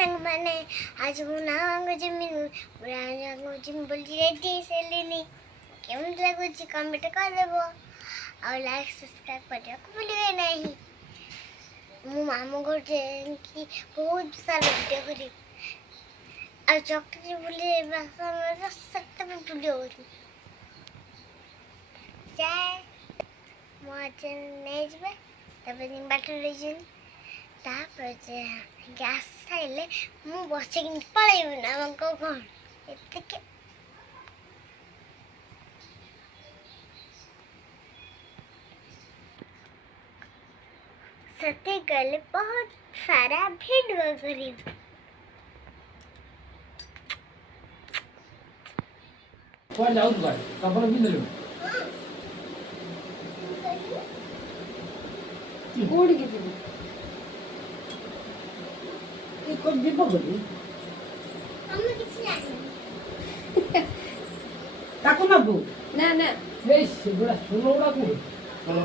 संग मैंने आज मुनांगो जमीन मुनांगो जिम बोली रेडी से लेनी केमन लागुची कमेंट कर देबो और लाइक सब्सक्राइब करके भूलिए नहीं। मु मामू घर की बहुत सारा वीडियो करी और चॉकलेट बोली बस मेरा सत्ता में वीडियो करी जाए मोचन नेज में तब इन बैटरी रीजन तापर जे गैस साइले मु बसे कि पळेबो ना हमको कोन एतके सते गले बहुत सारा वीडियो करी कोण जाऊ तू कपडा पिंदलो कोड किती कोण दीपक होती हम किसी नहीं टाकू ना तू ना ना बेस बड़ा सुनो ना तू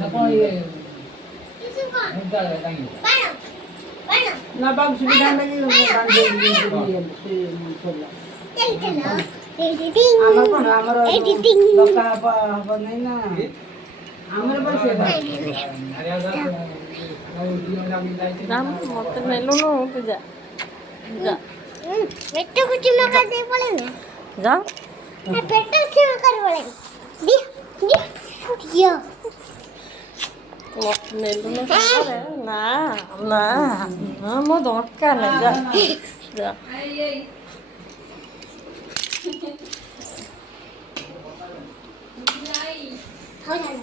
आपण ये किसी को उनका नहीं बाणो बाणो ना बाग सुविधा नाही चल चलो एडिटिंग आम्हाला पण आम्हाला एडिटिंग लोक हवा नाही ना आम्हाला पण सेवा राम मत नेलुनु पूजा जा बेटा कुछ मका दे बोले ना जा मैं बेटा से कर बोले दी यो मत नेलुनु ना ना ना मो दरकार ना जा जा हो जाना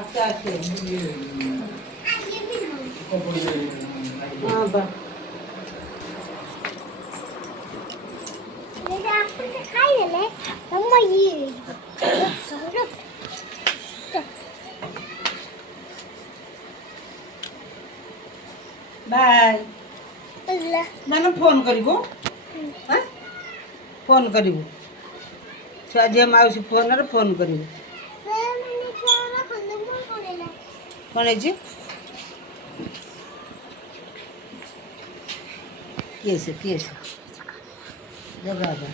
अच्छा अच्छा ये भी हो हां बा ये आपको खाई ले मम्मा ये बाय अल्लाह मैंने फोन करिबो हां फोन करिबो छुआ जे माउसी फोन रे फोन करिबो मैंने क्या खंदो कोनेला कोन जी केस जगह बा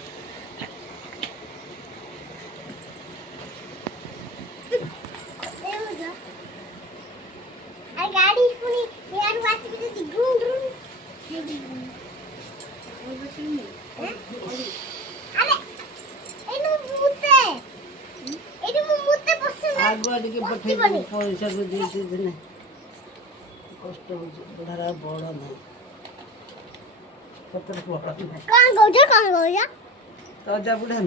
देउजा आ गाड़ी पुनी यार वासी के दी घूम घूम अरे एनु मुते पसना आगुआ टिके पठेई पैसा को देई देने कष्ट हो बुढ़ारा बड़ ना सतर बड़ ना कौन गौजा तो जा बुढ़ा न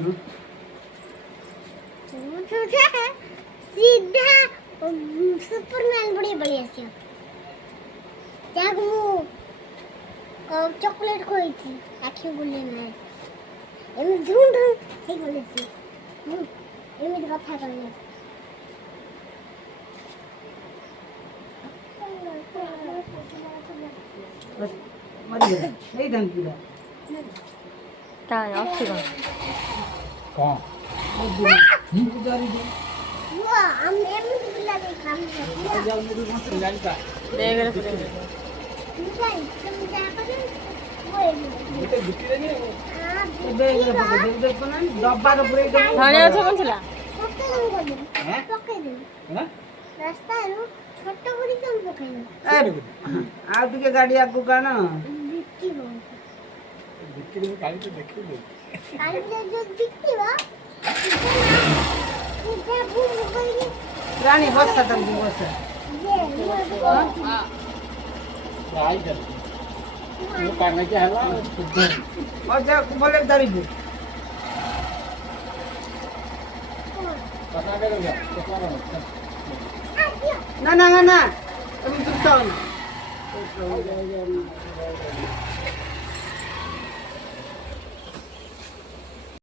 तुझे सीधा सुपरमैन बड़ी बढ़िया से क्या मु चॉकलेट खोई थी आखियों गुल्ले में एम ढूंढ हे बोले थी एम कथा करने मर गया नहीं धमकीला ता ଅଛି କଣ कौन जारी दे वो हम एम बुला के काम करते जाऊ मेरी मत जानता ଦେଖ ରେ ପୁରା हैं तुम जा पर वो ये तो बिक्री नहीं है हां ଏବେ ଏଗୁରା ପକେଇ ଦେ ଦେଖ ନା ଡବା ରେ ପୁରେଇ ଦେ ଧଣିଆ ଗଛ କଣ ଥିଲା पकड़ दे हैं रास्ता है नो छोटा बड़ी कम पकड़ ଆଉ ଟିକେ ଗାଡି ଆଗକୁ କାଣ बिक्की हो बिक्री में गाड़ी तो देखी दे काली जो बिक्की बा इधर भूल गई रानी बसा तम बसा ये आई कर वो करने के हला अच्छा बोले दरिबु पता करोगे कितना ना ना ना ना तुम चुप जाओ ना